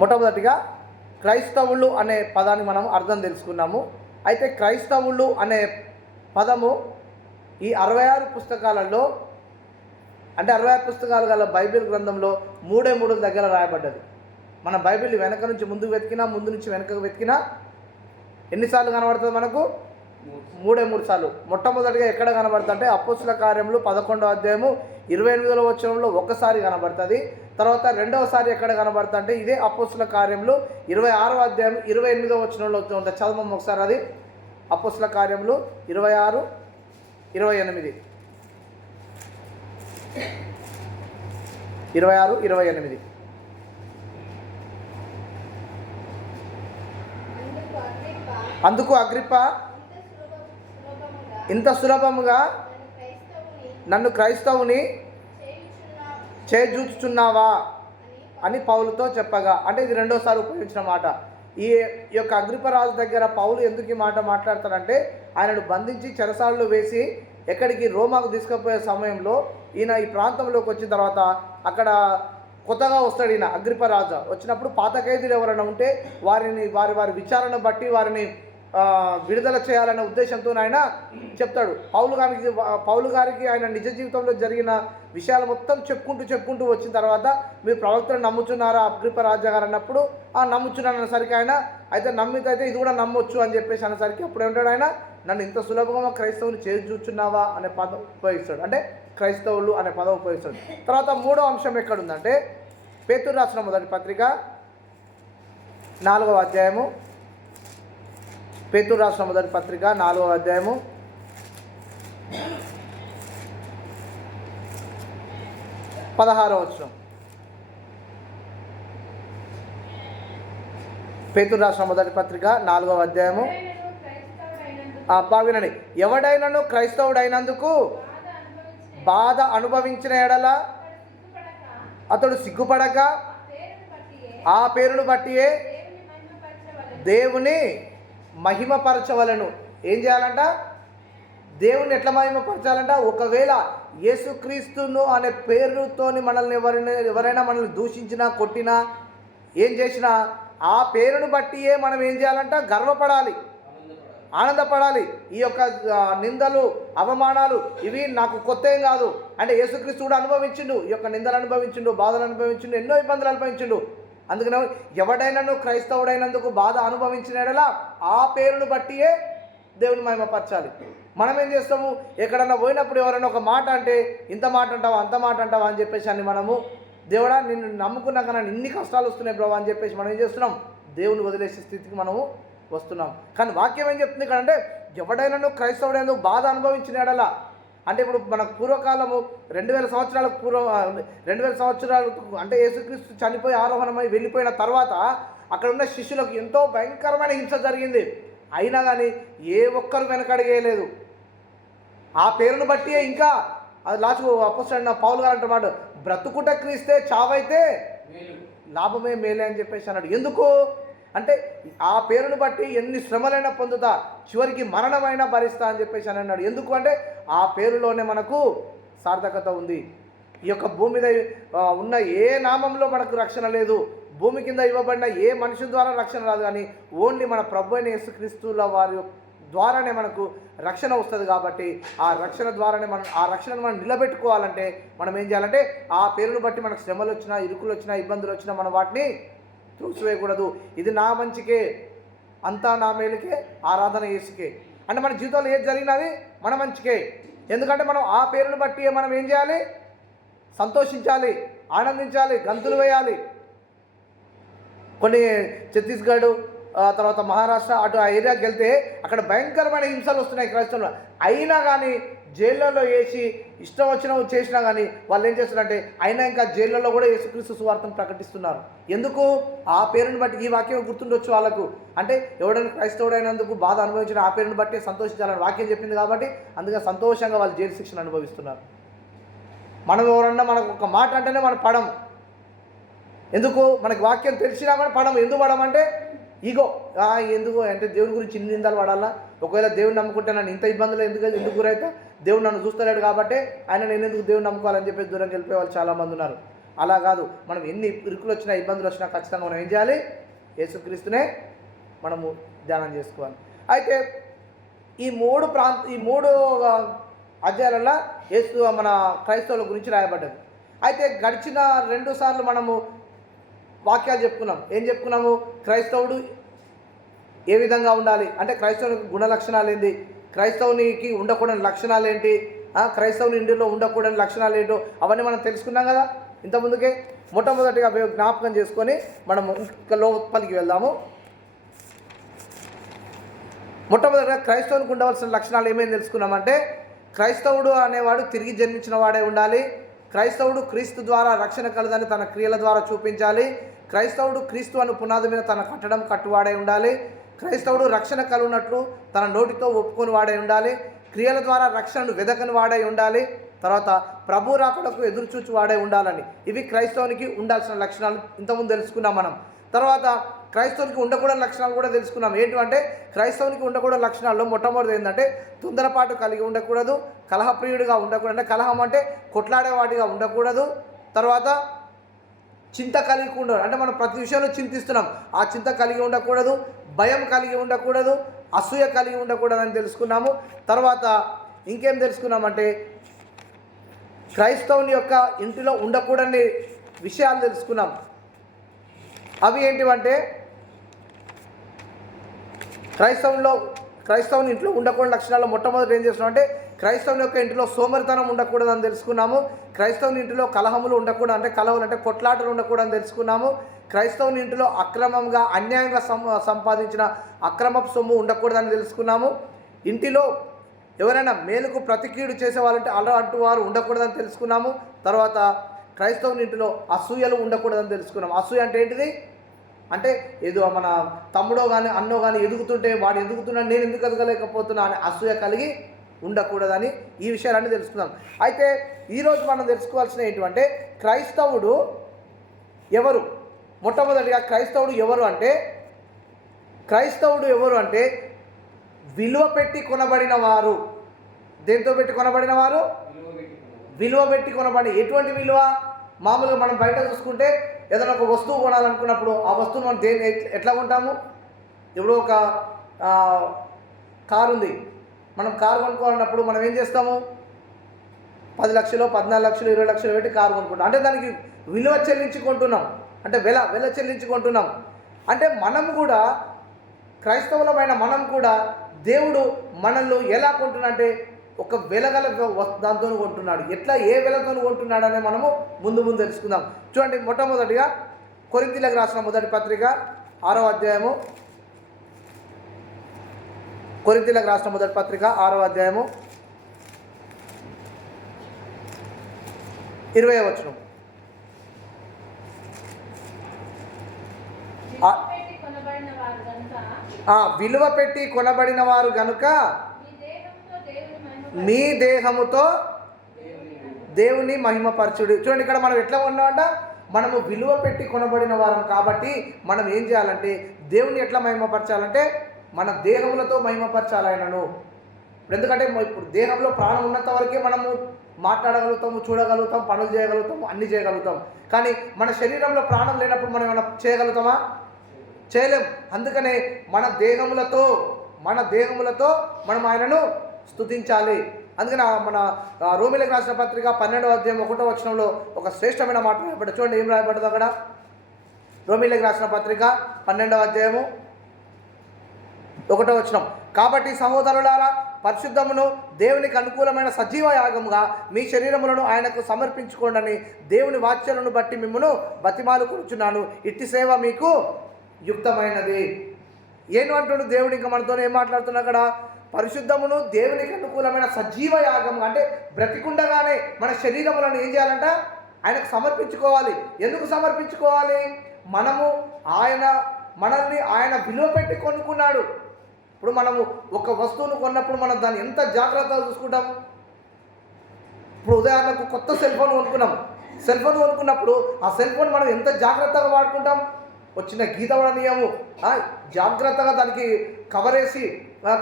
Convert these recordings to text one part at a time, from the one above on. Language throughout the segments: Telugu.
మొట్టమొదటిగా క్రైస్తవులు అనే పదాన్ని మనం అర్థం తెలుసుకున్నాము. అయితే క్రైస్తవులు అనే పదము ఈ 66 పుస్తకాలలో, అంటే 66 పుస్తకాలు గల బైబిల్ గ్రంథంలో 3 దగ్గర రాయబడ్డది. మన బైబిల్ వెనక నుంచి ముందుకు వెతికినా, ముందు నుంచి వెనకకు వెతికినా ఎన్నిసార్లు కనబడుతుంది మనకు? 3 సార్లు. మొట్టమొదటిగా ఎక్కడ కనబడుతుంది అంటే అపోస్తుల కార్యములు 11వ అధ్యాయము 28వ వచనంలో ఒకసారి కనబడుతుంది. తర్వాత రెండవసారి ఎక్కడ కనబడుతుంది అంటే ఇదే అపోస్తుల కార్యములు 26వ అధ్యాయం 28వ వచనంలో ఉంటుంది. చదవము ఒకసారి అది. అపోస్తుల కార్యములు 26, 28. 26, 28. అందుకు అగ్రిప్ప, ఇంత సులభముగా నన్ను క్రైస్తవుని చేజూచుచున్నావా అని పౌలుతో చెప్పగా, అంటే ఇది రెండోసారి ఉపయోగించిన మాట. ఈ యొక్క అగ్రిప్పరాజు దగ్గర పౌలు ఎందుకు ఈ మాట మాట్లాడతాడంటే, ఆయనను బంధించి చెరసాలలో వేసి ఎక్కడికి రోమాకు తీసుకుపోయే సమయంలో ఈయన ఈ ప్రాంతంలోకి వచ్చిన తర్వాత అక్కడ కొత్తగా వస్తాడు. ఈయన అగ్రిప్పరాజు వచ్చినప్పుడు పాత ఖైదీలు ఎవరైనా ఉంటే వారిని వారి విచారణ బట్టి వారిని విడుదల చేయాలనే ఉద్దేశంతో ఆయన చెప్తాడు. పౌలు గారికి ఆయన నిజ జీవితంలో జరిగిన విషయాలు మొత్తం చెప్పుకుంటూ వచ్చిన తర్వాత, మీరు ప్రవక్తను నమ్ముచున్నారా అగ్రిప్పరాజు గారు అన్నప్పుడు, నమ్ముచున్నాను అనేసరికి ఆయన, అయితే నమ్మితే ఇది కూడా నమ్మొచ్చు అని చెప్పేసి అనేసరికి అప్పుడు ఏమంటాడు ఆయన, నన్ను ఇంత సులభంగా క్రైస్తవుని చేసి చూచున్నావా అనే పదం ఉపయోగిస్తాడు. అంటే క్రైస్తవులు అనే పదం ఉపయోగిస్తాడు. తర్వాత 3వ అంశం ఎక్కడుందంటే పేతురు రాసిన మొదటి పత్రిక 4వ అధ్యాయము. పేతురు రాసిన మొదటి పత్రిక 4వ అధ్యాయము 16వ వచనం. పేతురు రాసిన మొదటి పత్రిక 4వ అధ్యాయము. వినండి. ఎవడైనను క్రైస్తవుడైనందుకు బాధ అనుభవించిన ఎడల అతడు సిగ్గుపడక ఆ పేరును బట్టియే దేవుని మహిమపరచవలను. ఏం చేయాలంట? దేవుని ఎట్లా మహిమపరచాలంట? ఒకవేళ యేసుక్రీస్తును అనే పేరుతోని మనల్ని ఎవరైనా మనల్ని దూషించినా, కొట్టినా, ఏం చేసినా ఆ పేరును బట్టియే మనం ఏం చేయాలంట? గర్వపడాలి, ఆనందపడాలి. ఈ యొక్క నిందలు, అవమానాలు ఇవి నాకు కొత్త ఏం కాదు. అంటే యేసుక్రీస్తు కూడా అనుభవించిండు, ఈ యొక్క నిందలు అనుభవించిండు, బాధలు అనుభవించిండు, ఎన్నో ఇబ్బందులు అనుభవించిండు. అందుకనే ఎవడైనాను క్రైస్తవుడైనందుకు బాధ అనుభవించిన ఎడలా ఆ పేరును బట్టియే దేవుని మహిమపరచాలి. మనం ఏం చేస్తాము? ఎక్కడన్నా పోయినప్పుడు ఎవరైనా ఒక మాట అంటే, ఇంత మాట అంటావా, అంత మాట అంటావా అని చెప్పేసి అని మనము, దేవుడా నిన్ను నమ్ముకున్నాక నన్ను ఇన్ని కష్టాలు వస్తున్నాయి బ్రో అని చెప్పేసి మనం ఏం చేస్తున్నాం? దేవుని వదిలేసే స్థితికి మనము వస్తున్నాం. కానీ వాక్యం ఏం చెప్తుంది ఇక్కడ అంటే, ఎవడైనాను క్రైస్తవుడైనందుకు బాధ అనుభవించిన ఎడలా, అంటే ఇప్పుడు మనకు పూర్వకాలము 2000 సంవత్సరాలకు పూర్వం, 2000 సంవత్సరాలకు అంటే యేసుక్రీస్తు చనిపోయి ఆరోహణమై వెళ్ళిపోయిన తర్వాత అక్కడ ఉన్న శిష్యులకు ఎంతో భయంకరమైన హింస జరిగింది. అయినా కానీ ఏ ఒక్కరు వెనకడిగేయలేదు. ఆ పేరును బట్టి ఇంకా అది లాస్ట్ అపోస్తలుడైన పౌలు గారు అంటున్నాడు, బ్రతుకుట క్రీస్తే చావైతే లాభమే మేలే అని చెప్పేసి అన్నాడు. ఎందుకు అంటే ఆ పేరును బట్టి ఎన్ని శ్రమలైనా పొందుతా, చివరికి మరణమైనా భరిస్తా అని చెప్పేసి అని అన్నాడు. ఎందుకు అంటే ఆ పేరులోనే మనకు సార్థకత ఉంది. ఈ యొక్క భూమి మీద ఉన్న ఏ నామంలో మనకు రక్షణ లేదు. భూమి కింద ఇవ్వబడిన ఏ మనిషి ద్వారా రక్షణ రాదు. కానీ ఓన్లీ మన ప్రభు అయిన యేసుక్రీస్తుల వారి ద్వారానే మనకు రక్షణ వస్తుంది. కాబట్టి ఆ రక్షణ ద్వారానే ఆ రక్షణను మనం నిలబెట్టుకోవాలంటే మనం ఏం చేయాలంటే, ఆ పేరును బట్టి మనకు శ్రమలు వచ్చినా, ఇరుకులు వచ్చినా, ఇబ్బందులు వచ్చినా మనం వాటిని త్రోసివేయకూడదు. ఇది నా మంచికే, అంతా నా మేలుకే, ఆరాధన యేసుకే. అంటే మన జీవితంలో ఏది జరిగినది మన మంచికే. ఎందుకంటే మనం ఆ పేరును బట్టి మనం ఏం చేయాలి? సంతోషించాలి, ఆనందించాలి, గంతులు వేయాలి. కొన్ని ఛత్తీస్గఢ్, తర్వాత మహారాష్ట్ర అటు ఆ ఏరియాకి వెళ్తే అక్కడ భయంకరమైన హింసలు వస్తున్నాయి క్రైస్తవులు. అయినా కానీ జైళ్ళలో వేసి ఇష్టం వచ్చినవి చేసినా కానీ వాళ్ళు ఏం చేస్తున్నారంటే, అయినా ఇంకా జైళ్ళలో కూడా యేసుక్రీస్తు సువార్తను ప్రకటిస్తున్నారు. ఎందుకు? ఆ పేరుని బట్టి. ఈ వాక్యం గుర్తుండొచ్చు వాళ్ళకు. అంటే ఎవడైనా క్రైస్తవుడైనందుకు బాధ అనుభవించిన ఆ పేరుని బట్టి సంతోషించాలని వాక్యం చెప్పింది కాబట్టి అందుకే సంతోషంగా వాళ్ళు జైలు శిక్షను అనుభవిస్తున్నారు. మనం ఎవరన్నా మనకు ఒక మాట అంటేనే మనం పడము. ఎందుకు? మనకి వాక్యం తెలిసినా కూడా పడము. ఎందుకు పడమంటే ఈగో. ఎందుకు అంటే దేవుని గురించి ఇన్ని నిందలు పడాలా, ఒకవేళ దేవుని నమ్ముకుంటే నన్ను ఇంత ఇబ్బందులు ఎందుకు గురైతే, దేవుడు నన్ను చూస్తలేడు కాబట్టి ఆయన నేను ఎందుకు దేవుని నమ్ముకోవాలని చెప్పేసి దూరంకి వెళ్ళిపోయే వాళ్ళు చాలామంది ఉన్నారు. అలా కాదు. మనం ఎన్ని ఇరుకులు వచ్చినా, ఇబ్బందులు వచ్చినా ఖచ్చితంగా మనం ఏం చేయాలి? యేసుక్రీస్తునే మనము ధ్యానం చేసుకోవాలి. అయితే ఈ మూడు అధ్యాయాలలో యేసు మన క్రైస్తవుల గురించి రాయబడ్డది. అయితే గడిచిన 2 సార్లు మనము వాక్యాలు చెప్పుకున్నాం. ఏం చెప్పుకున్నాము? క్రైస్తవుడు ఏ విధంగా ఉండాలి అంటే, క్రైస్తవునికి గుణ లక్షణాలు ఏంటి, క్రైస్తవునికి ఉండకూడని లక్షణాలు ఏంటి, క్రైస్తవుని ఇంటిలో ఉండకూడని లక్షణాలు ఏంటో అవన్నీ మనం తెలుసుకున్నాం కదా ఇంతకుముందుకే. మొట్టమొదటిగా జ్ఞాపకం చేసుకొని మనము ఇంకా లోపలికి వెళ్దాము. మొట్టమొదటిగా క్రైస్తవునికి ఉండవలసిన లక్షణాలు ఏమేమి తెలుసుకున్నామంటే, క్రైస్తవుడు అనేవాడు తిరిగి జన్మించిన వాడే ఉండాలి. క్రైస్తవుడు క్రీస్తు ద్వారా రక్షణ కలదని తన క్రియల ద్వారా చూపించాలి. క్రైస్తవుడు క్రీస్తు అను పునాది మీద తన కట్టడం కట్టువాడై ఉండాలి. క్రైస్తవుడు రక్షణ కలుగునట్లు తన నోటితో ఒప్పుకొని వాడై ఉండాలి. క్రియల ద్వారా రక్షణను వెదకని వాడై ఉండాలి. తర్వాత ప్రభు రాకడకు ఎదురుచూచి వాడై ఉండాలని. ఇవి క్రైస్తవునికి ఉండాల్సిన లక్షణాలు ఇంతకుముందు తెలుసుకున్నాం మనం. తర్వాత క్రైస్తవునికి ఉండకూడని లక్షణాలు కూడా తెలుసుకున్నాం. ఏంటంటే, క్రైస్తవునికి ఉండకూడని లక్షణాల్లో మొట్టమొదటి ఏంటంటే, తొందరపాటు కలిగి ఉండకూడదు, కలహప్రియుడిగా ఉండకూడదు, అంటే కలహం అంటే కొట్లాడేవాడిగా ఉండకూడదు. తర్వాత చింత కలిగి ఉండదు, అంటే మనం ప్రతి విషయంలో చింతిస్తున్నాం, ఆ చింత కలిగి ఉండకూడదు. భయం కలిగి ఉండకూడదు, అసూయ కలిగి ఉండకూడదు అని తెలుసుకున్నాము. తర్వాత ఇంకేం తెలుసుకున్నామంటే, క్రైస్తవుని యొక్క ఇంటిలో ఉండకూడని విషయాలు తెలుసుకున్నాం. అవి ఏంటివంటే, క్రైస్తవుని ఇంట్లో ఉండకూడని లక్షణాలు మొట్టమొదటి ఏం చేస్తున్నాం అంటే, క్రైస్తవుని యొక్క ఇంటిలో సోమరితనం ఉండకూడదని తెలుసుకున్నాము. క్రైస్తవుని ఇంటిలో కలహములు ఉండకూడదు, అంటే కలహములు అంటే కొట్లాటలు ఉండకూడదని తెలుసుకున్నాము. క్రైస్తవుని ఇంటిలో అక్రమంగా అన్యాయంగా సంపాదించిన అక్రమపు సొమ్ము ఉండకూడదని తెలుసుకున్నాము. ఇంటిలో ఎవరైనా మేలుకు ప్రతికీడు చేసేవాళ్ళంటే అలాంటి వారు ఉండకూడదని తెలుసుకున్నాము. తర్వాత క్రైస్తవుని ఇంటిలో అసూయలు ఉండకూడదని తెలుసుకున్నాము. అసూయ అంటే ఏంటిది అంటే, ఏదో మన తమ్ముడో కానీ అన్నో కానీ ఎదుగుతుంటే వాడు ఎదుగుతున్నాడు, నేను ఎందుకు ఎదగలేకపోతున్నా అనే అసూయ కలిగి ఉండకూడదని ఈ విషయాలన్నీ తెలుసుకుందాం. అయితే ఈరోజు మనం తెలుసుకోవాల్సిన ఏంటంటే, క్రైస్తవుడు ఎవరు? మొట్టమొదటిగా క్రైస్తవుడు ఎవరు అంటే విలువ పెట్టి కొనబడిన వారు. దేంతో పెట్టి కొనబడిన వారు? విలువ పెట్టి కొనబడి. ఎటువంటి విలువ? మామూలుగా మనం బయట చూసుకుంటే ఏదైనా ఒక వస్తువు కొనాలనుకున్నప్పుడు ఆ వస్తువును మనం ఎట్లా కొంటాము? ఇప్పుడు ఒక కారు ఉంది, మనం కారు కొనుక్కోవాలన్నప్పుడు మనం ఏం చేస్తాము? 10 లక్షలు, 14 లక్షలు, 20 లక్షలు పెట్టి కారు కొనుక్కుంటాం. అంటే దానికి విలువ చెల్లించుకుంటున్నాం, అంటే వెల చెల్లించుకుంటున్నాం. అంటే మనం కూడా, క్రైస్తవులమైన మనం కూడా, దేవుడు మనల్ని ఎలా కొంటున్నా అంటే ఒక వెలగల దాంతో కొంటున్నాడు. ఎట్లా, ఏ వెలతో కొంటున్నాడు అనే మనము ముందు తెలుసుకుందాం. చూడండి, మొట్టమొదటిగా కొరింథీయులకు రాసిన మొదటి పత్రిక 6వ అధ్యాయము. కొరింథీయులకు రాసిన మొదటి పత్రిక 6వ అధ్యాయము 20వ వచనం. విలువ పెట్టి కొనబడిన వారు గనుక మీ దేహముతో దేవుని మహిమపరచుడు. చూడండి, ఇక్కడ మనం ఎట్లా ఉన్నామంట, మనము విలువ పెట్టి కొనబడిన వారం కాబట్టి మనం ఏం చేయాలంటే, దేవుని ఎట్లా మహిమపరచాలంటే మన దేహములతో మహిమపరచాలి ఆయనను. ఎందుకంటే ఇప్పుడు దేహంలో ప్రాణం ఉన్నంత వరకే మనము మాట్లాడగలుగుతాము, చూడగలుగుతాం, పనులు చేయగలుగుతాము, అన్నీ చేయగలుగుతాం. కానీ మన శరీరంలో ప్రాణం లేనప్పుడు మనం ఏమైనా చేయగలుగుతామా? చేయలేం. అందుకనే మన దేహములతో మనం ఆయనను స్తుతించాలి. అందుకని మన రోమీయులకు రాసిన పత్రిక 12వ అధ్యాయం 1వ వచనంలో ఒక శ్రేష్టమైన మాట రాయబడ్డ. చూడండి ఏం రాయబడ్డది అక్కడ. రోమీయులకు రాసిన పత్రిక 12వ అధ్యాయము 1వ వచనం. కాబట్టి సహోదరులారా, పరిశుద్ధమును దేవునికి అనుకూలమైన సజీవ యాగముగా మీ శరీరములను ఆయనకు సమర్పించుకోండి, దేవుని వాక్యాలను బట్టి మిమ్మును బతిమాలుకొనుచున్నాను. ఇట్టి సేవ మీకు యుక్తమైనది. ఏను అంటున్నాడు దేవుడు? ఇంకా మనతో ఏం మాట్లాడుతున్నా అక్కడ? పరిశుద్ధమును దేవునికి అనుకూలమైన సజీవ యాగం, అంటే బ్రతికుండగానే మన శరీరములను ఏం చేయాలంట? ఆయనకు సమర్పించుకోవాలి. ఎందుకు సమర్పించుకోవాలి? మనల్ని ఆయన విలువ పెట్టి కొనుక్కున్నాడు. ఇప్పుడు మనము ఒక వస్తువును కొన్నప్పుడు మనం దాన్ని ఎంత జాగ్రత్తగా చూసుకుంటాం. ఇప్పుడు ఉదాహరణకు కొత్త సెల్ ఫోన్ కొనుక్కున్నప్పుడు ఆ సెల్ ఫోన్ మనం ఎంత జాగ్రత్తగా వాడుకుంటాం. వచ్చిన గీత పడనీయము, జాగ్రత్తగా దానికి కవర్ వేసి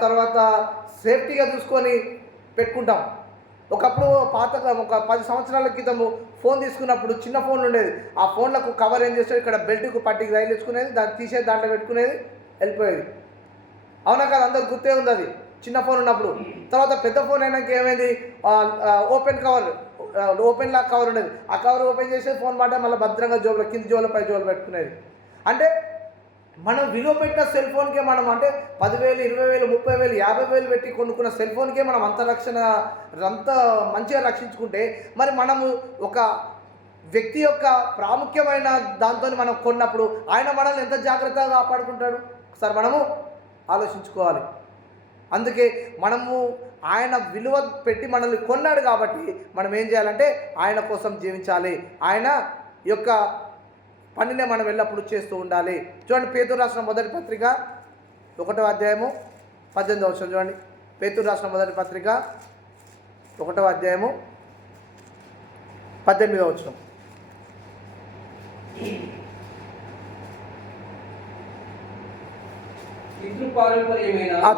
తర్వాత సేఫ్టీగా చూసుకొని పెట్టుకుంటాం. ఒకప్పుడు ఒక 10 సంవత్సరాల క్రితము ఫోన్ తీసుకున్నప్పుడు చిన్న ఫోన్ ఉండేది, ఆ ఫోన్లకు కవర్ ఏం చేసేది, ఇక్కడ బెల్ట్కు పట్టికి రైలు తెచ్చుకునేది, దాన్ని తీసేది, దాంట్లో పెట్టుకునేది, వెళ్ళిపోయేది. అవునా కదా, అందరికి గుర్తే ఉంది అది చిన్న ఫోన్ ఉన్నప్పుడు. తర్వాత పెద్ద ఫోన్ అయినాక ఏమైంది, open cover, open lock cover ఉండేది, ఆ కవర్ ఓపెన్ చేసేది, ఫోన్ మాట మళ్ళీ భద్రంగా జోబులో, కింది జోబులో పై జోబులో పెట్టుకునేది. అంటే మనం విలువ పెట్టిన సెల్ ఫోన్కే మనం అంటే 10,000, 20,000, 30,000, 50,000 పెట్టి కొనుక్కున్న సెల్ ఫోన్కే మనం అంత మంచిగా రక్షించుకుంటే, మరి మనము ఒక వ్యక్తి యొక్క ప్రాముఖ్యమైన దాంతో మనం కొన్నప్పుడు ఆయన మనల్ని ఎంత జాగ్రత్తగా కాపాడుకుంటాడు ఒకసారి మనము ఆలోచించుకోవాలి. అందుకే మనము ఆయన విలువ పెట్టి మనల్ని కొన్నాడు కాబట్టి మనం ఏం చేయాలంటే ఆయన కోసం జీవించాలి, ఆయన యొక్క పనినే మనం ఎల్లప్పుడూ చేస్తూ ఉండాలి. చూడండి, పేతురు రాసిన మొదటి పత్రిక 1వ అధ్యాయము 18వ వచనం చూడండి. పేతురు రాసిన మొదటి పత్రిక 1వ అధ్యాయము 18వ వచనం.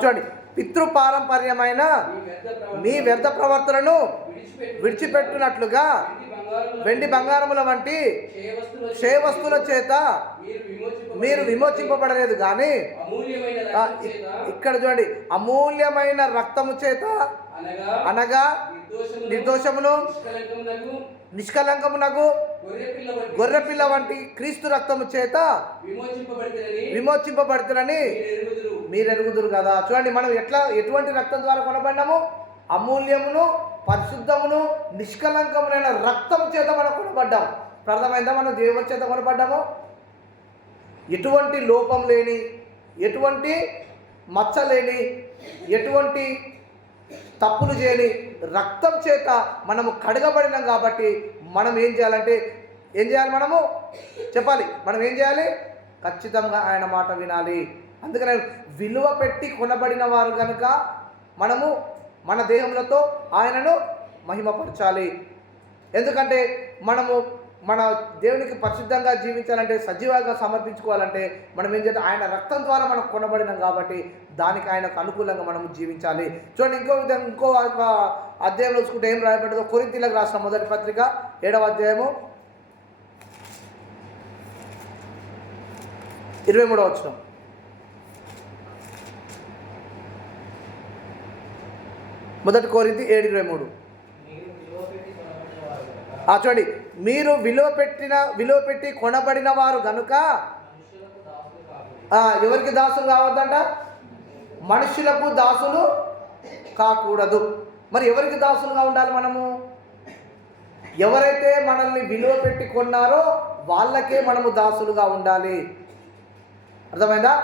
చూడండి, పితృపారంపర్యమైన మీ వ్యర్థ ప్రవర్తనను విడిచిపెట్టినట్లుగా వెండి బంగారముల వంటి క్షయవస్తుల చేత మీరు విమోచింపబడలేదు కానీ, ఇక్కడ చూడండి, అమూల్యమైన రక్తము చేత అనగా నిర్దోషమును నిష్కలంకమునకు గొర్రెపిల్ల వంటి క్రీస్తు రక్తము చేత విమోచింపబడుతురని మీరు ఎరుగుదురు కదా. చూడండి, మనం ఎటువంటి రక్తం ద్వారా కొనబడినాము? అమూల్యమును, పరిశుద్ధమును, నిష్కలంకములైన రక్తం చేత మనం కొనబడ్డాం. అర్థమైందా? మనం దేవుని చేత కొనబడ్డాము. ఎటువంటి లోపం లేని, ఎటువంటి మచ్చ లేని, ఎటువంటి తప్పులు చేయని రక్తం చేత మనము కడగబడినాం. కాబట్టి మనం ఏం చేయాలి? మనము చెప్పాలి, మనం ఏం చేయాలి? ఖచ్చితంగా ఆయన మాట వినాలి. అందుకనే విలువ పెట్టి కొనబడిన వారు కనుక మనము మన దేహములతో ఆయనను మహిమపరచాలి. ఎందుకంటే మనము మన దేవునికి పరిశుద్ధంగా జీవించాలంటే, సజీవంగా సమర్పించుకోవాలంటే మనం ఏం చేయాలి? ఆయన రక్తం ద్వారా మనం కొనబడినాం కాబట్టి దానికి ఆయనకు అనుకూలంగా మనము జీవించాలి. చూడండి, ఇంకో అధ్యాయంలో చూసుకుంటే ఏం రాయబడ్డదో, కొరింథీయులకు రాసిన మొదటి పత్రిక 7వ అధ్యాయము 23వ వచనం. మొదటి కొరింథీ 7:23. చూడండి, మీరు విలువ పెట్టి కొనబడిన వారు గనుక ఎవరికి దాసులు కావద్దంట? మనుషులకు దాసులు కాకూడదు. మరి ఎవరికి దాసులుగా ఉండాలి మనము? ఎవరైతే మనల్ని విలువ పెట్టి కొన్నారో వాళ్ళకే మనము దాసులుగా ఉండాలి. అర్థమైందా?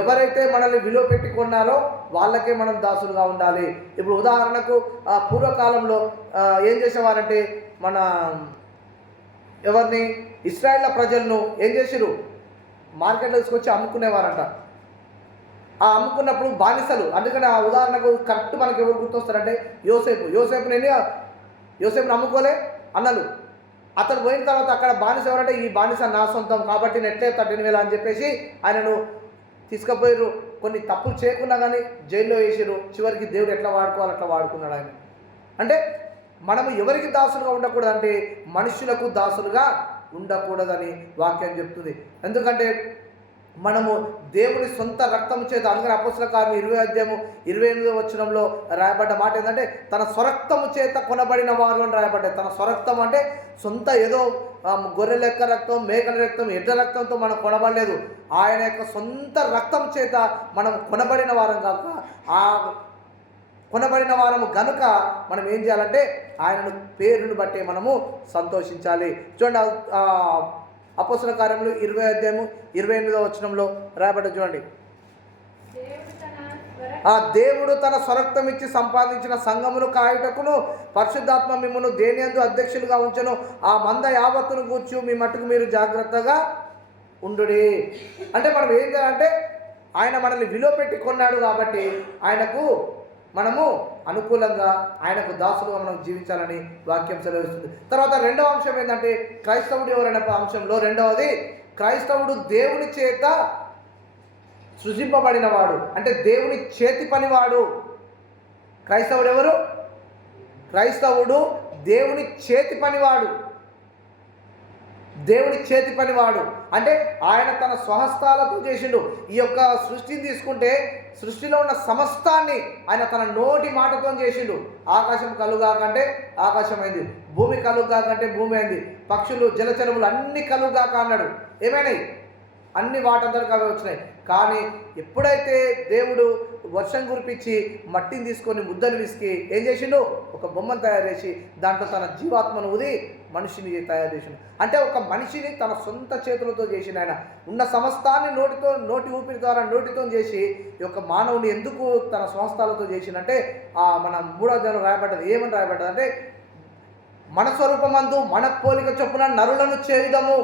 ఎవరైతే మనల్ని విలువ పెట్టి కొన్నారో వాళ్ళకే మనం దాసులుగా ఉండాలి. ఇప్పుడు ఉదాహరణకు పూర్వకాలంలో ఏం చేసేవారంటే, మన ఎవరిని, ఇశ్రాయేల్ ప్రజలను ఏం చేసిరు? మార్కెట్లో తీసుకొచ్చి అమ్ముకునేవారంట. ఆ అమ్ముకున్నప్పుడు బానిసలు, అందుకని ఆ ఉదాహరణకు కరెక్ట్ మనకి ఎవరు గుర్తొస్తారంటే యోసేపుని అమ్ముకోలే అన్నలు. అతను పోయిన తర్వాత అక్కడ బానిస ఎవరంటే, ఈ బానిస నా సొంతం కాబట్టి నెట్లే 13,000 అని చెప్పేసి ఆయనను తీసుకుపోయారు. కొన్ని తప్పులు చేయకుండా కానీ జైల్లో వేసారు. చివరికి దేవుడు ఎట్లా వాడుకోవాలి అట్లా వాడుకున్నాడు ఆయన. అంటే మనము ఎవరికి దాసులుగా ఉండకూడదంటే మనుషులకు దాసులుగా ఉండకూడదని వాక్యం చెప్తుంది. ఎందుకంటే మనము దేవుని సొంత రక్తం చేత, అందుకని అపోస్తలుల కార్యము 20వ అధ్యాయము 28వ వచనంలో రాయబడ్డ మాట ఏంటంటే, తన స్వరక్తము చేత కొనబడిన వారు అని రాయబడ్డాయి. తన స్వరక్తం అంటే సొంత ఏదో గొర్రెల యొక్క రక్తం, మేకల రక్తం, ఎడ్ల రక్తంతో మనం కొనబడలేదు. ఆయన యొక్క సొంత రక్తం చేత మనం కొనబడిన వారం కాక, ఆ కొనబడిన వారము గనుక మనం ఏం చేయాలంటే ఆయనను పేరును బట్టి మనము సంతోషించాలి. చూడండి, అపోస్తలుల కార్యములు 20వ అధ్యాయము 28వ వచనంలో రాయబడ్డ చూడండి, దేవుడు తన స్వరక్తం ఇచ్చి సంపాదించిన సంఘమును కాయుటకును పరిశుద్ధాత్మ మిమ్మును దేనియందు అధ్యక్షులుగా ఉంచెను. ఆ మంద యావత్తును కూర్చు మీ మట్టుకు మీరు జాగ్రత్తగా ఉండుడి. అంటే మనం ఏం చేయాలంటే, ఆయన మనల్ని విలువ పెట్టి కొన్నాడు కాబట్టి ఆయనకు మనము అనుకూలంగా, ఆయనకు దాసులుగా మనం జీవించాలని వాక్యం సెలవిస్తుంది. తర్వాత రెండవ అంశం ఏంటంటే, క్రైస్తవుడు ఎవరైనా అంశంలో రెండవది, క్రైస్తవుడు దేవుని చేత సృజింపబడినవాడు, అంటే దేవుని చేతి పనివాడు. క్రైస్తవుడు ఎవరు? క్రైస్తవుడు దేవుని చేతి పనివాడు. దేవుడి చేతి పనివాడు. అంటే ఆయన తన స్వహస్తాలతో చేసిండు. ఈ యొక్క సృష్టిని తీసుకుంటే సృష్టిలో ఉన్న సమస్తాన్ని ఆయన తన నోటి మాటతో చేసిండు. ఆకాశం కలుగాకంటే ఆకాశమైంది, భూమి కలుగాకంటే భూమి అయింది, పక్షులు జలచరములు అన్ని కలుగాక అన్నాడు. ఏమైనాయి? అన్ని వాటంతటికి అవే వచ్చినాయి. కానీ ఎప్పుడైతే దేవుడు వర్షం కురిపించి మట్టిని తీసుకొని ముద్దను విసికి ఏం చేసిండు? ఒక బొమ్మను తయారు చేసి దాంట్లో తన జీవాత్మను ఉది మనిషిని తయారు చేసిండు. అంటే ఒక మనిషిని తన సొంత చేతులతో చేసిన ఆయన ఉన్న సమస్తాన్ని నోటి ఊపిరి ద్వారా నోటితో చేసి ఈ యొక్క మానవుని ఎందుకు తన స్వస్థాలతో చేసిందంటే మన 3వ అధ్యాయంలో రాయబడ్డది. ఏమని రాయబడ్డది అంటే, మన స్వరూపమందు మన పోలిక చొప్పున నరులను చేయుదము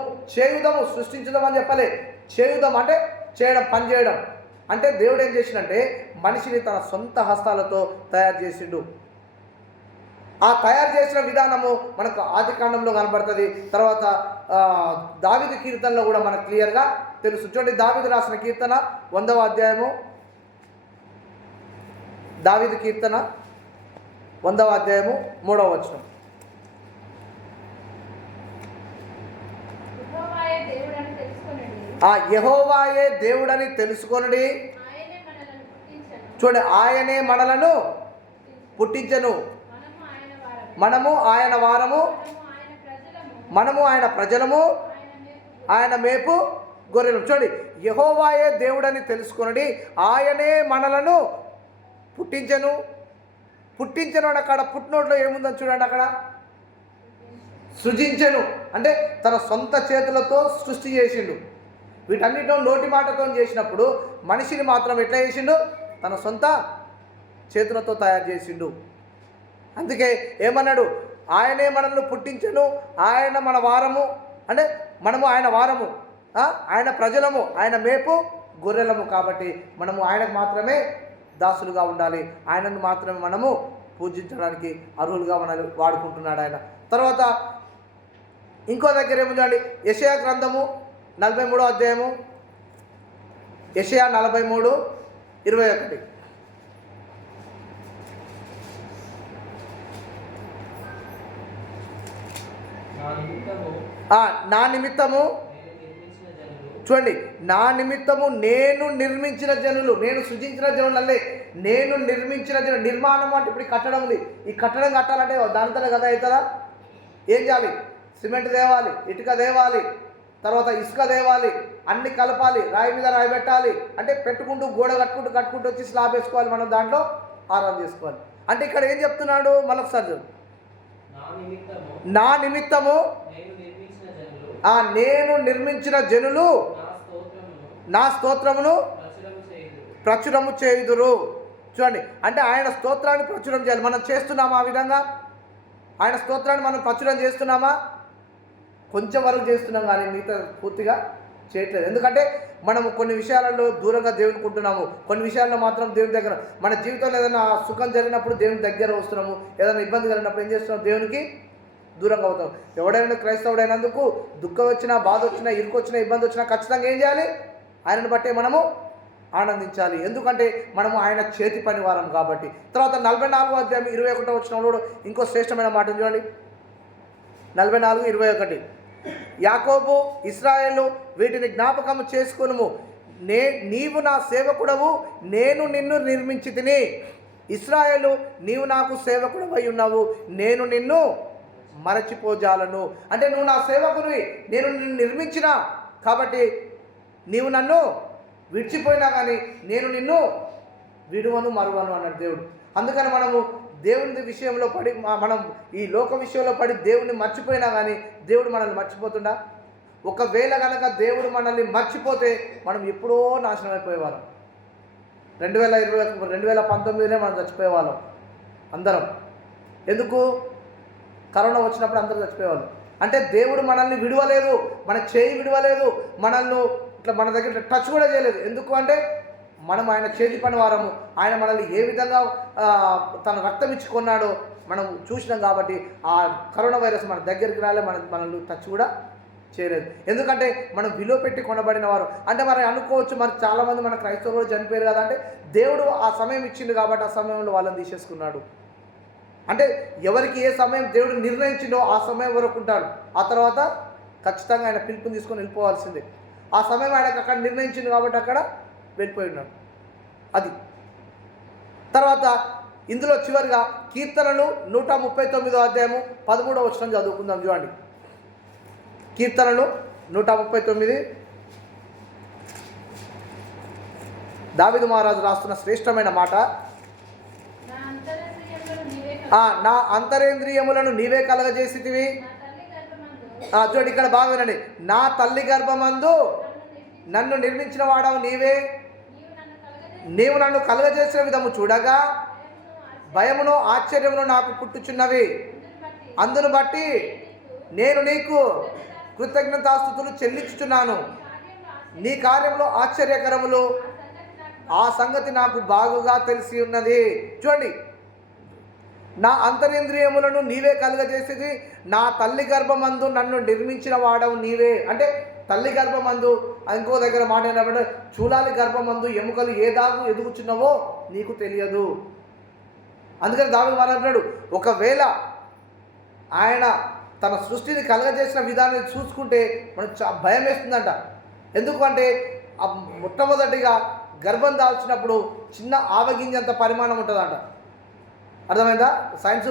సృష్టించుదాం అని చెప్పలే. చేయుదాం అంటే చేయడం, పని చేయడం. అంటే దేవుడు ఏం చేసిండంటే మనిషిని తన సొంత హస్తాలతో తయారు చేసిండు. ఆ తయారు చేసిన విధానము మనకు ఆదికాండంలో కనబడుతుంది. తర్వాత దావీదు కీర్తనలో కూడా మనకు క్లియర్గా తెలుసు. చూడండి, దావీదు రాసిన కీర్తన 100వ అధ్యాయము, దావీదు కీర్తన 100వ అధ్యాయము 3వ వచనం. యెహోవాయే దేవుడని తెలుసుకొనుడి. చూడండి, ఆయనే మనలను పుట్టించను, మనము ఆయన వారము, మనము ఆయన ప్రజలము, ఆయన మేపు గొర్రెలు. చూడండి, యెహోవాయే దేవుడని తెలుసుకొనుడి, ఆయనే మనలను పుట్టించను. పుట్టించను అని అక్కడ పుట్టినోట్లో ఏముందని చూడండి, అక్కడ సృజించను అంటే తన సొంత చేతులతో సృష్టి చేసిండు. వీటన్నిటిలో నోటి మాటతో చేసినప్పుడు మనిషిని మాత్రం ఎట్లా చేసిండు? తన సొంత చేతులతో తయారు చేసిండు. అందుకే ఏమన్నాడు? ఆయనే మనల్ని పుట్టించను, ఆయన మన వారము, అంటే మనము ఆయన వారము, ఆయన ప్రజలము, ఆయన మేపు గొర్రెలము. కాబట్టి మనము ఆయనకు మాత్రమే దాసులుగా ఉండాలి, ఆయనను మాత్రమే మనము పూజించడానికి అర్హులుగా మనల్ని వాడుకుంటున్నాడు ఆయన. తర్వాత ఇంకో దగ్గర ఏమో చూడండి, యెషయా గ్రంథము 43వ అధ్యాయము, యెషయా 43:21. నా నిమిత్తము చూడండి, నా నిమిత్తము నేను నిర్మించిన జనులు, నేను సృజించిన జనులు అల్లే, నేను నిర్మించిన జనులు. నిర్మాణం అంటే ఇప్పుడు కట్టడం ఉంది. ఈ కట్టడం కట్టాలంటే దానితోనే కదా అవుతుందా? ఏం చేయాలి? సిమెంట్ తేవాలి, ఇటుక తేవాలి, తర్వాత ఇసుక తేవాలి, అన్ని కలపాలి, రాయి మీద రాయి పెట్టాలి. అంటే పెట్టుకుంటూ గోడ కట్టుకుంటూ వచ్చి స్లాబ్ వేసుకోవాలి, మనం దాంట్లో ఆరాధన చేసుకోవాలి. అంటే ఇక్కడ ఏం చెప్తున్నాడు? మరొకసారి, నా నిమిత్తము నేను నిర్మించిన జనులు నా స్తోత్రమును ప్రచురము చేయుదురు. చూడండి, అంటే ఆయన స్తోత్రాన్ని ప్రచురం చేయాలి. మనం చేస్తున్నామా ఆ విధంగా? ఆయన స్తోత్రాన్ని మనం ప్రచురం చేస్తున్నామా? కొంచెం వరకు చేస్తున్నాం, కానీ మిగతా పూర్తిగా చేయట్లేదు. ఎందుకంటే మనము కొన్ని విషయాలలో దూరంగా దేవునికి ఉంటున్నాము, కొన్ని విషయాల్లో మాత్రం దేవుని దగ్గర. మన జీవితంలో ఏదైనా సుఖం జరిగినప్పుడు దేవుని దగ్గర వస్తున్నాము, ఏదైనా ఇబ్బంది కలిగినప్పుడు ఏం చేస్తున్నాం? దేవునికి దూరంగా అవుతాం. ఎవడైనా క్రైస్తవుడైనందుకు దుఃఖం వచ్చినా, బాధ వచ్చినా, ఇరుకు వచ్చినా, ఇబ్బంది వచ్చినా ఖచ్చితంగా ఏం చేయాలి? ఆయనను బట్టే మనము ఆనందించాలి. ఎందుకంటే మనము ఆయన చేతి పని వారం కాబట్టి. తర్వాత 44వ అధ్యాయం 21వ వచనంలో ఇంకో శ్రేష్టమైన మాట చూడండి, 44:21. యాకోబు, ఇశ్రాయేలు, వీటిని జ్ఞాపకం చేసుకొనుము, నీవు నా సేవకుడవు, నేను నిన్ను నిర్మించి తిని. ఇశ్రాయేలు, నీవు నాకు సేవకుడవై ఉన్నావు, నేను నిన్ను మరచిపోజాలను. అంటే నువ్వు నా సేవకునివి, నేను నిన్ను నిర్మించిన, కాబట్టి నీవు నన్ను విడిచిపోయినా కానీ నేను నిన్ను విడువను మరువను అన్నాడు దేవుడు. అందుకని మనము దేవుని విషయంలో పడి, మనం ఈ లోక విషయంలో పడి దేవుడిని మర్చిపోయినా కానీ దేవుడు మనల్ని మర్చిపోతుండా? ఒకవేళ కనుక దేవుడు మనల్ని మర్చిపోతే మనం ఎప్పుడో నాశనం అయిపోయేవాళ్ళం. 2019లోనే మనం చచ్చిపోయేవాళ్ళం అందరం. ఎందుకు? కరోనా వచ్చినప్పుడు అందరూ చచ్చిపోయేవాళ్ళు. అంటే దేవుడు మనల్ని విడవలేదు, మన చేయి విడవలేదు, మనల్ని ఇట్లా మన దగ్గర టచ్ కూడా చేయలేదు. ఎందుకు అంటే మనం ఆయన చేతి పని వారము. ఆయన మనల్ని ఏ విధంగా తన రక్తం ఇచ్చి కొన్నాడో మనం చూసినాం. కాబట్టి ఆ కరోనా వైరస్ మన దగ్గరికి రాలే, మనల్ని టచ్ కూడా చేయలేదు. ఎందుకంటే మనం విలువ పెట్టి కొనబడిన వారు. అంటే మరి అనుకోవచ్చు, మరి చాలామంది మన క్రైస్తవులు కూడా చనిపోయారు కదా అంటే, దేవుడు ఆ సమయం ఇచ్చిండు కాబట్టి ఆ సమయంలో వాళ్ళని తీసేసుకున్నాడు. అంటే ఎవరికి ఏ సమయం దేవుడు నిర్ణయించిండో ఆ సమయం వరకు ఉంటాడు, ఆ తర్వాత ఖచ్చితంగా ఆయన పిలుపుని తీసుకొని వెళ్ళిపోవాల్సిందే. ఆ సమయం ఆయనకు అక్కడ నిర్ణయించింది కాబట్టి అక్కడ వెళ్ళిపోయి ఉన్నాడు. అది తర్వాత ఇందులో చివరిగా కీర్తనలు 139వ అధ్యాయము 13వ వచనం చదువుకుందాం. చూడండి, కీర్తనలు 139 దావీదు మహారాజు రాస్తున్న శ్రేష్టమైన మాట. నా అంతరేంద్రియములను నీవే కలగజేసితివి. చూడండి, ఇక్కడ బాగా వినండి. నా తల్లి గర్భమందు నన్ను నిర్మించిన వాడవు నీవే. నీవు నన్ను కలుగజేసిన విధము చూడగా భయమును ఆశ్చర్యమును నాకు పుట్టుచున్నవి. అందును బట్టి నేను నీకు కృతజ్ఞతాస్తుతులు చెల్లించుచున్నాను. నీ కార్యంలో ఆశ్చర్యకరములు, ఆ సంగతి నాకు బాగుగా తెలిసి ఉన్నది. చూడండి, నా అంతరేంద్రియములను నీవే కలుగజేసేది, నా తల్లి గర్భమందు నన్ను నిర్మించిన వాడవు నీవే. అంటే తల్లి గర్భమందు, ఇంకో దగ్గర మాట ఏంటంటే చూలాలి గర్భమందు ఎముకలు ఏ దాగు ఎదుగుచున్నవో నీకు తెలియదు. అందుకని దావీదు మాట్లాడు, ఒకవేళ ఆయన తన సృష్టిని కలగజేసిన విధానాన్ని చూసుకుంటే మనకు భయం వేస్తుందంట. ఎందుకంటే మొట్టమొదటిగా గర్భం దాల్చినప్పుడు చిన్న ఆవగింజంత పరిమాణం ఉంటుందంట. అర్థమైందా? సైన్స్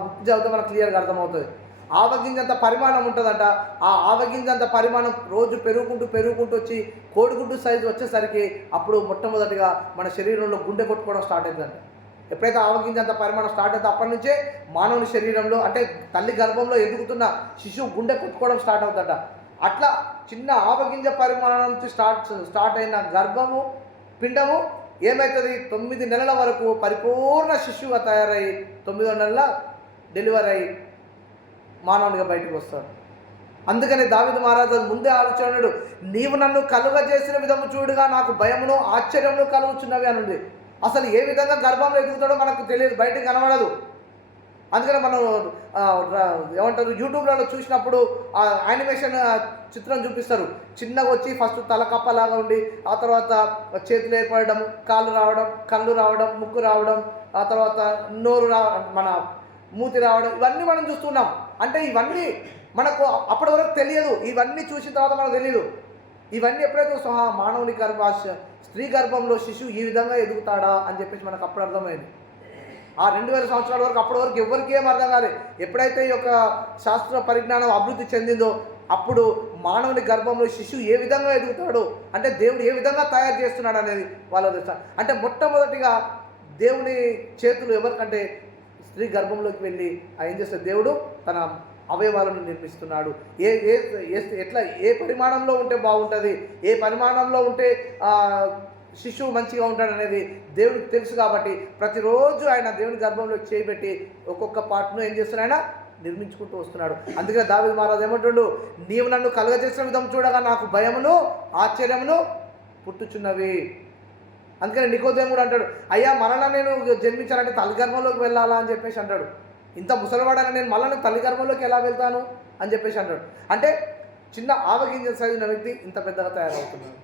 బుక్ చదివితే మనకు క్లియర్గా అర్థమవుతుంది. ఆవగింజంత పరిమాణం ఉంటుందంట. ఆ ఆవగింజంత పరిమాణం రోజు పెరుగుకుంటూ వచ్చి కోడిగుడ్డు సైజు వచ్చేసరికి అప్పుడు మొట్టమొదటిగా మన శరీరంలో గుండె కొట్టుకోవడం స్టార్ట్ అవుతుందంట. ఎప్పుడైతే ఆవగింజంత పరిమాణం స్టార్ట్ అవుతుందో అప్పటి నుంచే మానవుని శరీరంలో, అంటే తల్లి గర్భంలో ఎదుగుతున్న శిశువు గుండె కొట్టుకోవడం స్టార్ట్ అవుతుందట. అట్లా చిన్న ఆవగింజ పరిమాణం నుంచి స్టార్ట్ అయిన గర్భము పిండము ఏమవుతుంది, 9 నెలల వరకు పరిపూర్ణ శిశువుగా తయారై 9వ నెలల డెలివరీ అయ్యి మానవునిగా బయటకు వస్తాడు. అందుకని దావీదు మహారాజు ముందే ఆలోచనడు, నీవు నన్ను కలుగజేసిన విధము చూడుగా నాకు భయమును ఆశ్చర్యమును కలుగుచున్నవి అని ఉంది. అసలు ఏ విధంగా గర్భంలో ఎదుగుతాడో మనకు తెలియదు, బయటకు కనబడదు. అందుకని మనం ఏమంటారు, యూట్యూబ్లలో చూసినప్పుడు యానిమేషన్ చిత్రం చూపిస్తారు. చిన్నగా వచ్చి ఫస్ట్ తలకప్పలాగా ఉండి, ఆ తర్వాత చేతులు ఏర్పడడం, కాళ్ళు రావడం, కళ్ళు రావడం, ముక్కు రావడం, ఆ తర్వాత నోరు మన మూతి రావడం, ఇవన్నీ మనం చూస్తున్నాం. అంటే ఇవన్నీ మనకు అప్పటి వరకు తెలియదు. ఇవన్నీ చూసిన తర్వాత మనకు తెలియదు. ఇవన్నీ ఎప్పుడైతే చూస్తాం, మానవుని స్త్రీ గర్భంలో శిశువు ఈ విధంగా ఎదుగుతాడా అని చెప్పేసి మనకు అప్పుడు అర్థమైంది. ఆ 2000 సంవత్సరాల వరకు అప్పటి వరకు ఎవరికి ఏం అర్థం కాలేదు. ఎప్పుడైతే ఈ యొక్క శాస్త్ర పరిజ్ఞానం అభివృద్ధి చెందిందో అప్పుడు మానవుని గర్భంలో శిశువు ఏ విధంగా ఎదుగుతాడు, అంటే దేవుడు ఏ విధంగా తయారు చేస్తున్నాడు అనేది వాళ్ళు తెలుస్తారు. అంటే మొట్టమొదటిగా దేవుని చేతులు ఎవరికంటే స్త్రీ గర్భంలోకి వెళ్ళి ఏం చేస్తే దేవుడు తన అవయవాలను నిర్మిస్తున్నాడు. ఎట్లా ఏ పరిమాణంలో ఉంటే బాగుంటుంది, ఏ పరిమాణంలో ఉంటే శిశువు మంచిగా ఉంటాడు అనేది దేవుడికి తెలుసు. కాబట్టి ప్రతిరోజు ఆయన దేవుని గర్భంలో చేయబెట్టి ఒక్కొక్క పార్ట్ను ఏం చేస్తున్నాడు, ఆయన నిర్మించుకుంటూ వస్తున్నాడు. అందుకనే దావీదు మహారాజు ఏమంటాడు, నీవు నన్ను కలుగజేసిన విధం చూడగా నాకు భయమును ఆశ్చర్యమును పుట్టుచున్నవి. అందుకని నికోదేముడు అంటాడు, అయ్యా మరలా నేను జన్మించాలంటే తల్లి గర్భంలోకి వెళ్ళాలా అని చెప్పేసి అంటాడు. ఇంత ముసలివాడని నేను మళ్ళీ తల్లి గర్భంలోకి ఎలా వెళ్తాను అని చెప్పేసి అంటాడు. అంటే చిన్న ఆవగింజ సైజున్న వ్యక్తి ఇంత పెద్దగా తయారవుతున్నాడు.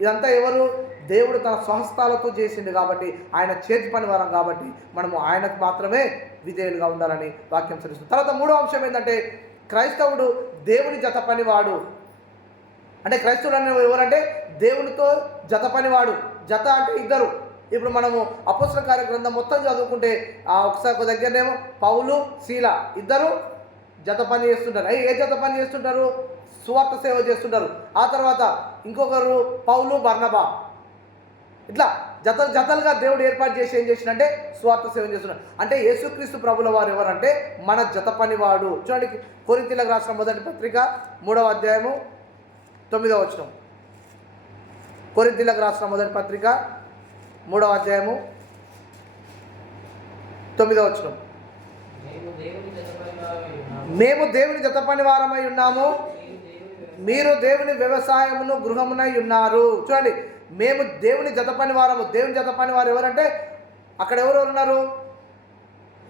ఇదంతా ఎవరు? దేవుడు తన స్వహస్తాలతో చేసింది కాబట్టి, ఆయన చేతి పని వారం కాబట్టి మనము ఆయనకు మాత్రమే విధేయులుగా ఉండాలని వాక్యం తెలుస్తుంది. తర్వాత మూడో అంశం ఏంటంటే, క్రైస్తవుడు దేవుని జత పనివాడు. అంటే క్రైస్తవుడు అనే ఎవరంటే దేవునితో జత పనివాడు. జత అంటే ఇద్దరు. ఇప్పుడు మనము అపోస్తల కార్య గ్రంథం మొత్తం చదువుకుంటే ఒకసారి దగ్గరనేమో పౌలు శీల ఇద్దరు జత పని చేస్తుంటారు. ఏ జత పని చేస్తుంటారు? సువార్త సేవ చేస్తుంటారు. ఆ తర్వాత ఇంకొకరు పౌలు బర్నబా. ఇట్లా జతలుగా దేవుడు ఏర్పాటు చేసి ఏం చేసినంటే స్వార్థ సేవ చేస్తున్నారు. అంటే యేసుక్రీస్తు ప్రభుల వారు ఎవరంటే మన జత పనివాడు. చూడండి, కొరింథీయులకు రాసిన మొదటి పత్రిక 3వ అధ్యాయము 9వ వచనం. కొరింథీయులకు రాసిన మొదటి పత్రిక 3వ అధ్యాయము 9వ వచనం. మేము దేవుని జత పనివారమై ఉన్నాము, మీరు దేవుని వ్యవసాయమును గృహమునై ఉన్నారు. చూడండి, మేము దేవుని జత పనివారము. దేవుని జత పనివారు ఎవరంటే అక్కడ ఎవరెవరు ఉన్నారు?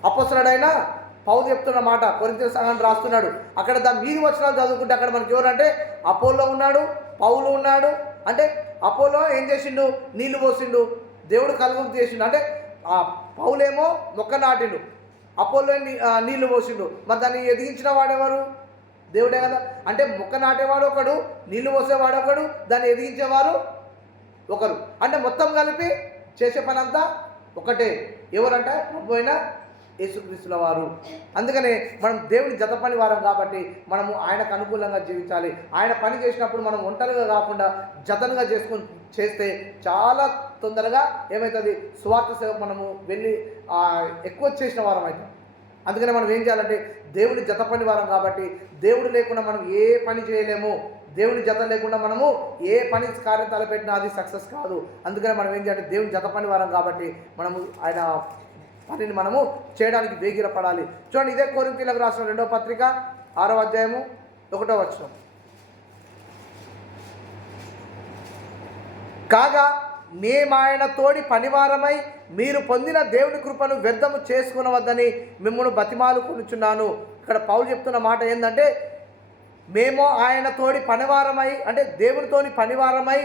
అపోస్తలుడైన పౌలు చెప్తున్న మాట కొరింథీ సంఘానికి రాస్తున్నాడు. అక్కడ దాని మీది వచనాలు చదువుకుంటే అక్కడ మనకి ఎవరంటే అపోల్లో ఉన్నాడు, పౌలు ఉన్నాడు. అంటే అపోలో ఏం చేసిండు? నీళ్లు పోసిండు, దేవుడు కలుగు చేసిండు. అంటే పౌలేమో మొక్క నాటిండు, అపోలో నీళ్లు పోసిండు. మరి దాన్ని ఎదిగించిన వాడెవరు? దేవుడే కదా. అంటే మొక్క నాటేవాడు ఒకడు, నీళ్లు పోసేవాడు ఒకడు, దాన్ని ఎదిగించేవారు ఒకరు. అంటే మొత్తం కలిపి చేసే పని అంతా ఒకటే. ఎవరంటే ప్రభు అయిన యేసుక్రీస్తుల వారు. అందుకనే మనం దేవుని జత పని వారం కాబట్టి మనము ఆయనకు అనుకూలంగా జీవించాలి. ఆయన పని చేసినప్పుడు మనం ఒంటరిగా కాకుండా జతనుగా చేస్తే చాలా తొందరగా ఏమవుతుంది, సువార్త సేవకు మనము వెళ్ళి ఎక్కువ చేసిన వారం అవుతాం. అందుకనే మనం ఏం చేయాలంటే దేవుని జత పని వారం కాబట్టి దేవుడు లేకుండా మనం ఏ పని చేయలేము. దేవుని జత లేకుండా మనము ఏ పని కార్యం తలపెట్టినా అది సక్సెస్ కాదు. అందుకనే మనం ఏం చేయాలంటే దేవుని జత పని వారం కాబట్టి మనము ఆయన పనిని మనము చేయడానికి వేగిరపడాలి. చూడండి, ఇదే కొరింథీయులకు రాసిన 2వ పత్రిక 6వ అధ్యాయము 1వ వచనం. కాగా మేమాయన తోడి పనివారమై మీరు పొందిన దేవుని కృపను వ్యర్థము చేసుకునవద్దని మిమ్మల్ని బతిమాలుకొనుచున్నాను. ఇక్కడ పౌలు చెప్తున్న మాట ఏంటంటే, మేము ఆయన తోడి పనివారమై, అంటే దేవునితోని పనివారమై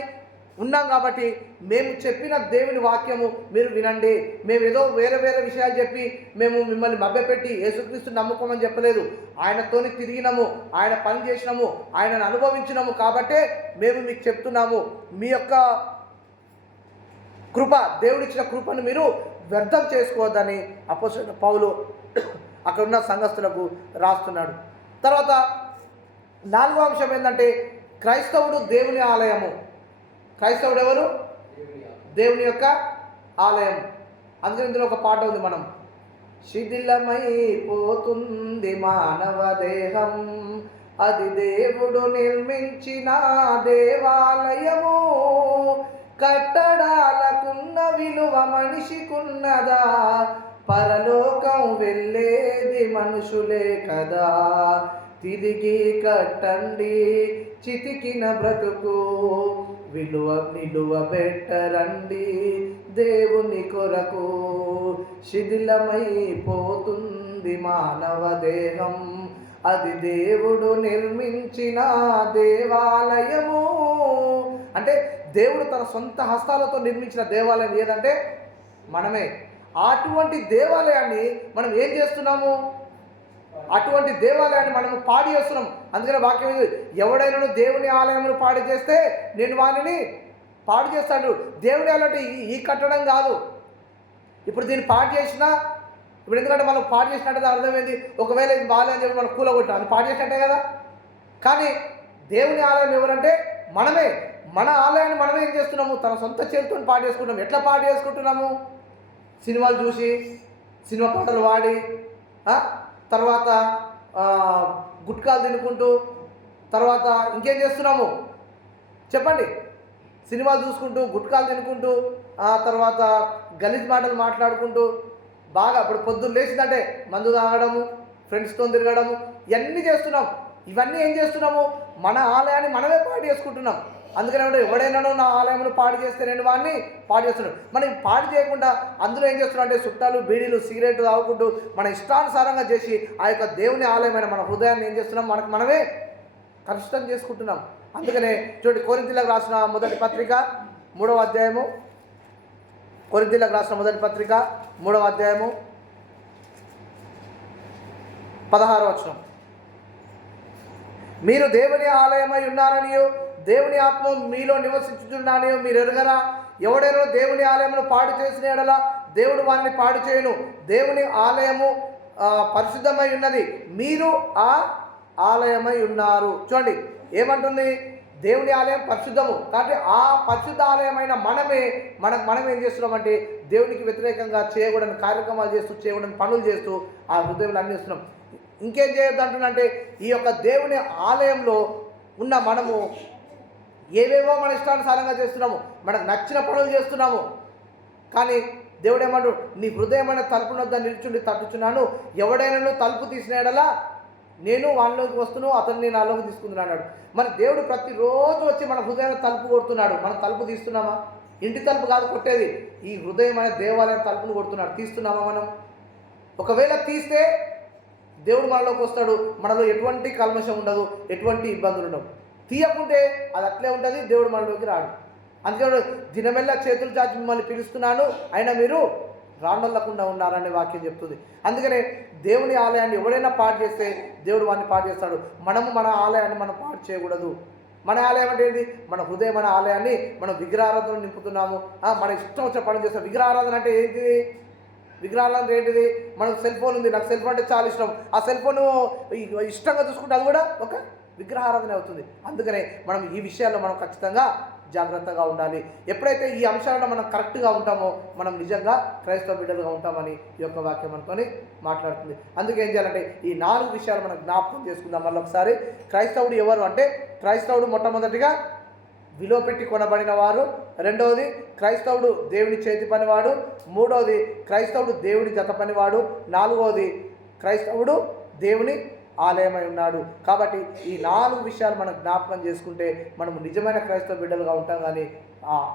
ఉన్నాం కాబట్టి మేము చెప్పిన దేవుని వాక్యము మీరు వినండి. మేము ఏదో వేరే వేరే విషయాలు చెప్పి మేము మిమ్మల్ని మభ్యపెట్టి యేసుక్రీస్తు నమ్ముకోమని చెప్పలేదు. ఆయనతోని తిరిగినాము, ఆయన పని చేసినాము, ఆయనను అనుభవించినాము కాబట్టే మేము మీకు చెప్తున్నాము. మీ యొక్క కృప, దేవుడిచ్చిన కృపను మీరు వ్యర్థం చేసుకోవద్దని అపోస్తలుడైన పౌలు అక్కడ ఉన్న సంఘస్థులకు రాస్తున్నాడు. తర్వాత 4వ అంశం ఏంటంటే, క్రైస్తవుడు దేవుని ఆలయము. క్రైస్తవుడు ఎవరు? దేవుని యొక్క ఆలయం. అందుకని ఇందులో ఒక పాట ఉంది, మనం శిథిలమైపోతుంది మానవ దేహం, అది దేవుడు నిర్మించిన దేవాలయము, కట్టడాలకున్న విలువ మనిషికున్నదా, పరలోకం వెళ్ళేది మనుషులే కదా, తిరిగి కట్టండి చితికిన బ్రతుకు, నిలువ పెట్టరండి దేవుని కొరకు, శిథిలమైపోతుంది మానవ దేహం, అది దేవుడు నిర్మించిన దేవాలయము. అంటే దేవుడు తన సొంత హస్తాలతో నిర్మించిన దేవాలయం ఏదంటే మనమే. అటువంటి దేవాలయాన్ని మనం ఏం చేస్తున్నాము? అటువంటి దేవాలయాన్ని మనము పాడు చేస్తున్నాం. అందుకనే వాక్యం ఎవడైనా దేవుని ఆలయమును పాడు చేస్తే నేను వానిని పాడు చేస్తాడు. దేవుని ఆలయం ఈ కట్టడం కాదు. ఇప్పుడు దీన్ని పాడు చేసినా, ఇప్పుడు ఎందుకంటే మనం పాడు చేసినట్టు అర్థమైంది, ఒకవేళ ఇది బాగాలేదని చెప్పి మనం కూలగొట్టాం, అది పాడు చేసినట్టే కదా. కానీ దేవుని ఆలయం ఎవరంటే మనమే. మన ఆలయాన్ని మనమే ఏం చేస్తున్నాము? తన సొంత చేతితో పాడు చేసుకుంటున్నాం. ఎట్లా పాడు చేసుకుంటున్నాము? సినిమాలు చూసి, సినిమా పాటలు వాడి, తర్వాత గుట్కాలు తినుకుంటూ, తర్వాత ఇంకేం చేస్తున్నాము చెప్పండి? సినిమాలు చూసుకుంటూ, గుట్కాలు తినుకుంటూ, తర్వాత గలీజ్ మాటలు మాట్లాడుకుంటూ, బాగా ఇప్పుడు పొద్దున్న లేచిందంటే మందు తాగడము, ఫ్రెండ్స్తో తిరగడము, ఇవన్నీ చేస్తున్నాం. ఇవన్నీ ఏం చేస్తున్నాము? మన ఆలయాన్ని మనమే పాడు చేసుకుంటున్నాం. అందుకనే ఎవడైనా నా ఆలయమును పాడు చేస్తే నేను వాడిని పాడు చేస్తున్నాడు. మనం పాడు చేయకుండా అందులో ఏం చేస్తున్నాం అంటే చుట్టాలు, బీడీలు, సిగరెట్లు తాగుకుంటూ మన ఇష్టానుసారంగా చేసి ఆ యొక్క దేవుని ఆలయమైన మన హృదయాన్ని ఏం చేస్తున్నాం? మనమే కలుషితం చేసుకుంటున్నాం. అందుకనే చూడండి, కొరింథీయులకు రాసిన మొదటి పత్రిక 3వ అధ్యాయము, కొరింథీయులకు రాసిన మొదటి పత్రిక 3వ అధ్యాయము 16వ వచనం. మీరు దేవుని ఆలయమై ఉన్నారనియో దేవుని ఆత్మ మీలో నివసించుచున్నానో మీరు ఎరుగరా? ఎవడైనా దేవుని ఆలయమును పాడు చేసిన యెడల దేవుడు వారిని పాడు చేయను. దేవుని ఆలయము పరిశుద్ధమై ఉన్నది, మీరు ఆ ఆలయమై ఉన్నారు. చూడండి ఏమంటుంది? దేవుని ఆలయం పరిశుద్ధము కాబట్టి ఆ పరిశుద్ధ ఆలయమైన మనం ఏం చేస్తున్నామంటే దేవునికి వ్యతిరేకంగా చేయకూడని కార్యక్రమాలు చేస్తూ, చేయకూడని పనులు చేస్తూ ఆ హృదయంలో అన్ని చేస్తున్నాం. ఇంకేం చేయొద్దు అంటున్నంటే, ఈ యొక్క దేవుని ఆలయంలో ఉన్న మనము ఏవేవో మన ఇష్టానుసారంగా చేస్తున్నాము, మనకు నచ్చిన పనులు చేస్తున్నాము. కానీ దేవుడు ఏమంటాడు? నీ హృదయమైన తలుపు వద్ద నిల్చుండి తట్టుచున్నాను, ఎవడైనా తలుపు తీసిన యెడల నేను వాళ్ళలోకి వస్తున్నాను, అతన్ని నాలోకి తీసుకుంటున్నాను అన్నాడు. మరి దేవుడు ప్రతిరోజు వచ్చి మన హృదయాన్ని తలుపు కొడుతున్నాడు. మనం తలుపు తీస్తున్నామా? ఇంటి తలుపు కాదు కొట్టేది, ఈ హృదయమైన దేవాలయం తలుపును కొడుతున్నాడు. తీస్తున్నామా మనం? ఒకవేళ తీస్తే దేవుడు మనలోకి వస్తాడు, మనలో ఎటువంటి కల్మషం ఉండదు, ఎటువంటి ఇబ్బందులు ఉండవు. తీయకుంటే అది అట్లే ఉంటుంది, దేవుడు మనలోకి రాడు. అందుకే దినమెల్లా చేతులు చాచి మిమ్మల్ని పిలుస్తున్నాను, అయినా మీరు రాండొల్లకుండా ఉన్నారనే వాక్యం చెప్తుంది. అందుకనే దేవుని ఆలయాన్ని ఎవరైనా పాడు చేస్తే దేవుడు వాడిని పాడు చేస్తాడు. మనము మన ఆలయాన్ని మనం పాడు చేయకూడదు. మన ఆలయం అంటే ఏంటి? మన హృదయం మన ఆలయాన్ని మనం విగ్రహారాధన నింపుతున్నాము. మన ఇష్టం వచ్చే పని చేస్తాం. విగ్రహారాధన అంటే ఏంటిది? విగ్రహారాధన ఏంటిది? మనకు సెల్ ఫోన్ ఉంది, నాకు సెల్ ఫోన్ అంటే చాలా ఇష్టం. ఆ సెల్ ఫోన్ ఇష్టంగా చూసుకుంటే అది కూడా ఒక విగ్రహారాధన అవుతుంది. అందుకనే మనం ఈ విషయాల్లో మనం ఖచ్చితంగా జాగ్రత్తగా ఉండాలి. ఎప్పుడైతే ఈ అంశాలను మనం కరెక్ట్గా ఉంటామో మనం నిజంగా క్రైస్తవ బిడ్డలుగా ఉంటామని ఈ యొక్క వాక్యం మనతోని మాట్లాడుతుంది. అందుకే ఏం చేయాలంటే ఈ 4 విషయాలు మనం జ్ఞాపకం చేసుకుందాం మళ్ళీ ఒకసారి. క్రైస్తవుడు ఎవరు అంటే, క్రైస్తవుడు మొట్టమొదటిగా విలువ పెట్టి కొనబడిన వారు. రెండవది క్రైస్తవుడు దేవుని చేతి పనివాడు. మూడవది క్రైస్తవుడు దేవుని జత పనివాడు. నాలుగవది క్రైస్తవుడు దేవుని ఆలయమై ఉన్నాడు. కాబట్టి ఈ 4 విషయాలు మనం జ్ఞాపకం చేసుకుంటే మనము నిజమైన క్రైస్తవ బిడ్డలుగా ఉంటాం, కానీ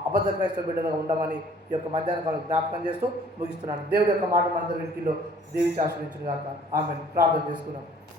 అబద్ధ క్రైస్తవ బిడ్డలుగా ఉండమని ఈ యొక్క మధ్యాహ్న కాలం జ్ఞాపకం చేస్తూ ముగిస్తున్నాను. దేవుడి యొక్క మాట మనందరి వెనుకల్లో దీవించి ఆశ్రయించును గాక. ఆమేన్. ప్రార్థన చేసుకున్నాం.